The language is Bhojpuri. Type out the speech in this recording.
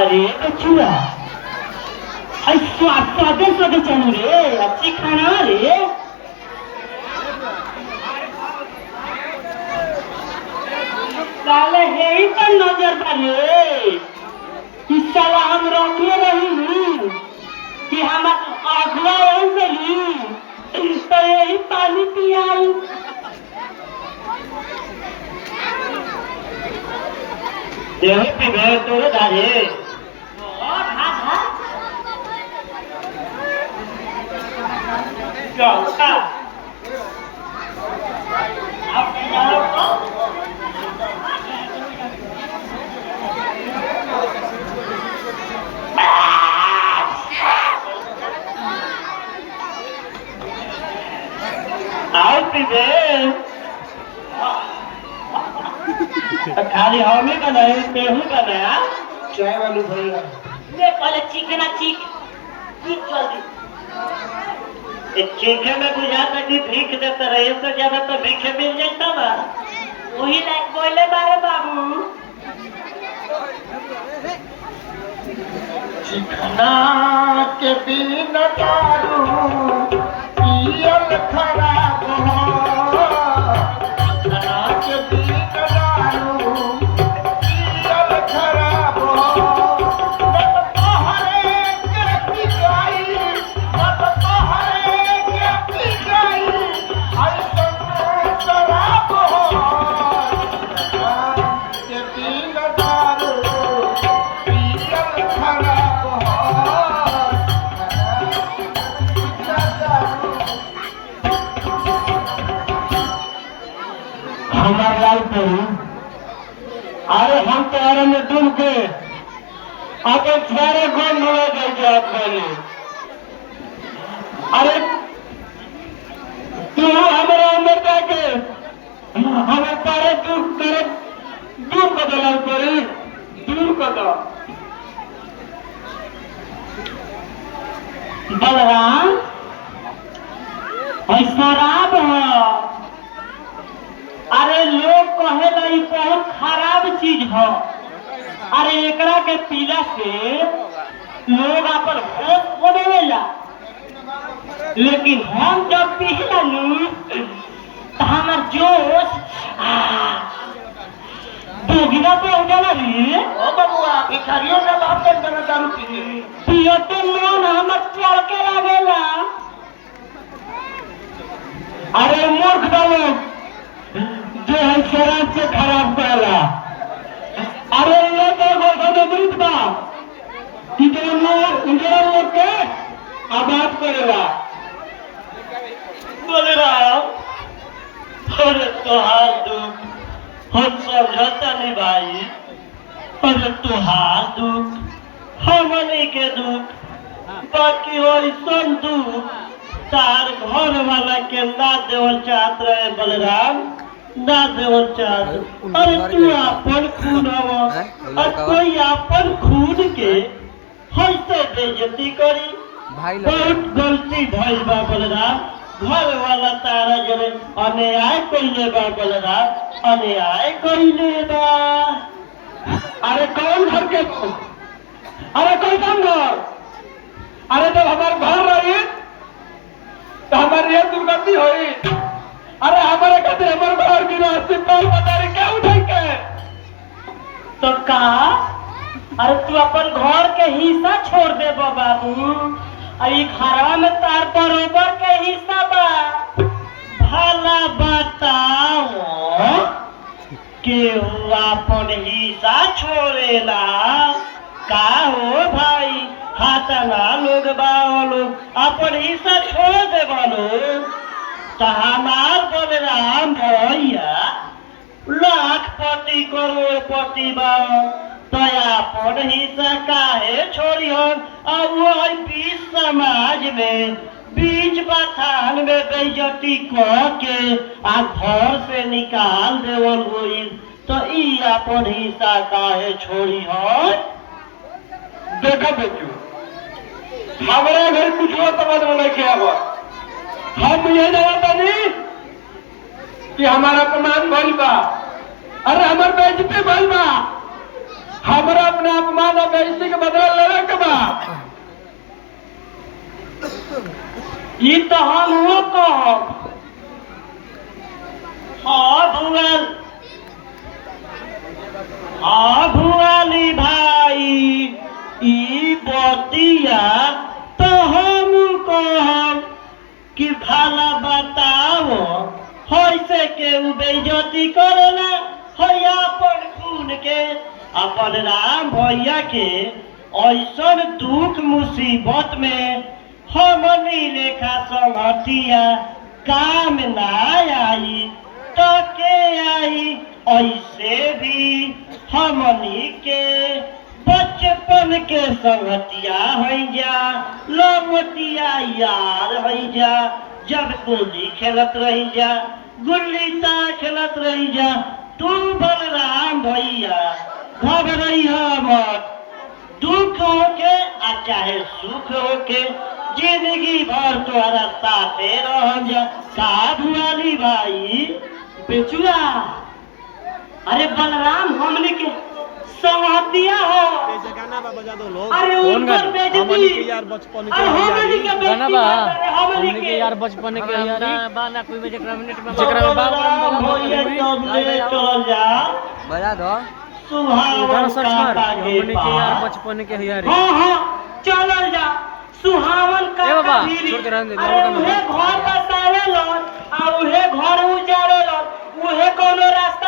अरे बचुआ स्वादे स्वादे चलू रे अच्छी खाना रे साले है ही पर नजर पाले कि साला हम रखे रही कि हम अगला तो यही पानी पियाई देवी पीबे तोरे धारे आओ पीबे खाली हमें का नहीं पेहू का नया चाय वालू भैया ले पहले चिकना चिक जल्दी चीखे में बुझाता कि भीख देता रहे तो ज्यादा तो भीखे मिल जाता बा वही लाइक बोले बारे बाबू चिकना के बिन दारू पियल खराब हो चिकना के बिन दारू पियल खराब हो मत तोहरे के पिगाई मत तोहरे के पिगाई ऐसन शराब हो चिकना के बिन दारू पियल खराब हो हमारे लाल पहू अरे हम तुम्हारे में डूब के आगे सारे गुण मिला जाएंगे आप पहले अरे तू हमारे अंदर जाके हमें सारे दुख करे दूर कर दो लाल परी दूर कर दो बलराम और शराब है अरे लोग कहेला ई बहुत खराब चीज है अरे एकरा के पीला से लोग अपन होश खोदेला लेकिन हम जब पीला नु तो हमार जोश दोगुना पे हो जाला रे ओ बबुआ भिखारियों का बाप के तरह दारू पीते पियो तो मन हमर चल के लागेला अरे मूर्ख लोग जो है शराब से खराब करेला अरे ये तो गोठा मृत बा इधर लोग के आबाद करेला बोले अरे तुहार दुख हम समझता नहीं भाई अरे तुहार दुख हमने के दुख बाकी वैसा दुख तार घर वाला के ना देवल चाहत रहे बलराम ना देवल चाहत अरे तू अपन खून हवा और कोई अपन खून के हंसते बेइज्जती करी बहुत गलती भइल बा बलराम घर वाला तारा जरे अन्याय कइले बा बलराम अन्याय कइले बा अरे कौन घर के अरे कौन घर अरे जब हमारे घर रही तो हमारी यह दुर्गति हुई अरे हमारे कहते हमारे घर की रास्ते पर बतारे क्या उठाई के तो कहा अरे तू अपन घर के हिस्सा छोड़ दे बाबू अरे घरवा में तार बरोबर के हिस्सा बा भला बताओ के अपन हिस्सा छोड़ेला का हो भाई हाथना लोग बालो अपन हिस्सा छोड़ दे बालो तो हमार बलराम भैया लाखपति करोड़पति बा तो अपन हिस्सा काहे छोड़ी हम और वो बीच समाज में बीच बथान में बेइज्जती कह के आ घर से निकाल देवल गई तो ई अपन हिस्सा काहे छोड़ी हम देखा बेचू हमारे घर कुछ हो समझ में नहीं किया हुआ हम ये जानता नहीं कि हमारा अपमान भइल बा अरे हमार बेइज्जती भइल बा हमरा अपने अपमान और बेइज्जती के बदला लेवे के बा। ई तो हम वो कहब। हाँ भुआली भाई, ई बतिया तो हम कहब कि भला बताओ होइसे के बेइज्जती करेला है अपन खून के, अपन राम भैया के ऐसन दुख मुसीबत में हमनी लेखा संगतिया काम ना आई तो के आई। ऐसे भी हमनी के बचपन के संगतिया हो जा, लंगटिया यार हो जा, जब गोली खेलत रही जा, गुल्ली ता खेलत रही जा। तू बलराम भैया घबराई मत, दुख होके आ चाहे सुख होके जिंदगी भर तुम्हारा साथे रह जा। का भुआली भाई बेचुआ, अरे बलराम हमने के संगतिया हो। अरे उनकर बेइज्जती यार बचपन के हमने के गाना बा, हमने के यार बचपन के यार बा ना कोई में जेकरा मिनट में जेकरा बा भैया सब ले चल जा बजा दो सुहावन काका के यार बचपन के यार। हां चलल जा सुहावन काका छोड़ के रहने दे। उहे घर बसावे लो आ उहे घर उजाड़े लो, उहे कोनो रास्ता